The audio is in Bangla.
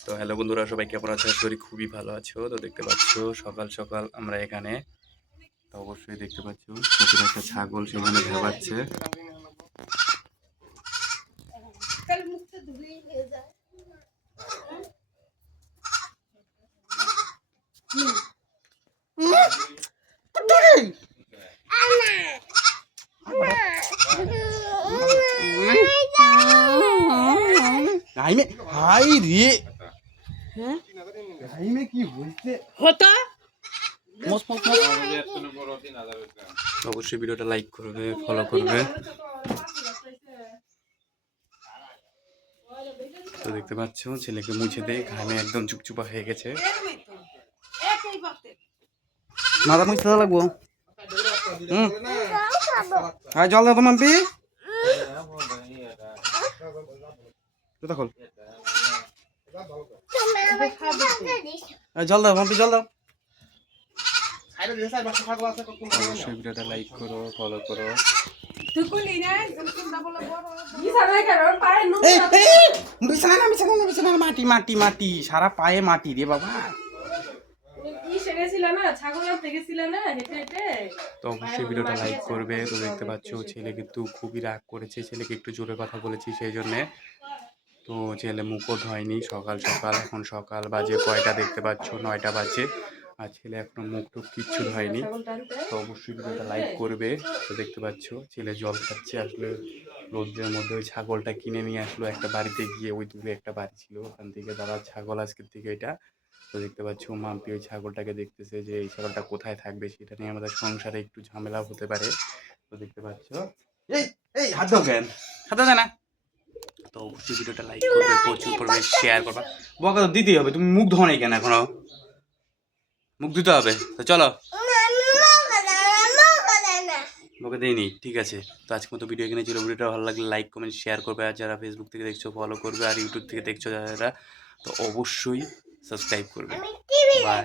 তো হ্যালো বন্ধুরা সবাই কেমন আছো আশা করি খুবই ভালো আছো তো দেখতে পাচ্ছ সকাল সকাল আমরা এখানে তো অবশ্যই দেখতে পাচ্ছ নতুন একটা ছাগল সেখানে ঘাবাচ্ছে হাইমে হাই রে। হাইমে কি হইছে? হতো? অবশ্যই ভিডিওটা লাইক করবে ফলো করবে। তো দেখতে পাচ্ছ ছেলেকে মুছে দিয়ে ঘামে একদম চুপচুপা হয়ে গেছে। মাথা মুছতে লাগবো? হুম। হাই জল দাও তো মাম্পি। জুতা খোল এই জল দাও মাম্পি জল দাও। অবশ্যই ভিডিওটা লাইক করো ফলো করো। এই এই বিছানা না বিছানা না বিছানা না, মাটি মাটি মাটি। সারা পায়ে মাটি রে বাবা। তো অবশ্যই ভিডিওটা লাইক করবে। তো দেখতে পাচ্ছ ছেলে কিন্তু খুবই রাগ করেছে। ছেলেকে একটু জোরে কথা বলেছি সেই জন্যে। তো ছেলে মুখও ধয়নি সকাল সকাল, এখন সকাল বাজে কয়টা দেখতে পাচ্ছ? নয়টা বাজে। আর ছেলে এখনও মুখ টুক কিচ্ছু হয়নি তো অবশ্যই ভিডিওটা লাইক করবে। তো দেখতে পাচ্ছ, ছেলে জল খাচ্ছে আসলে। রোদ্রের মধ্যে ওই ছাগলটা কিনে নিয়ে আসলো একটা বাড়িতে গিয়ে। ওই দূরে একটা বাড়ি ছিল। ওখান থেকে দাদা ছাগল আজকের থেকে এটা। তো দেখতে পাচ্ছ, মাম্পি ওই ছাগলটাকে দেখতেছে যে এই ছাগলটা কোথায় থাকবে সেটা নিয়ে আমাদের সংসারে একটু ঝামেলা হতে পারে। তো দেখতে পাচ্ছ, এই এই, হাত দাও হাত না অবশ্যই ভিডিওটা লাইক করবে প্রচুর পরিমাণে শেয়ার করবা। বকা তো দিতেই হবে তুমি মুখ ধোয়া নাই কেন এখনও? মুখ দিতে হবে তো চলো। ওকে দিইনি ঠিক আছে। তো আজকে মতো ভিডিও এখানে ছিল ভিডিওটা ভালো লাগলে লাইক কমেন্ট শেয়ার করবে। আর যারা ফেসবুক থেকে দেখছ ফলো করবে। আর ইউটিউব থেকে দেখছ যারা তো অবশ্যই সাবস্ক্রাইব করবে। বাই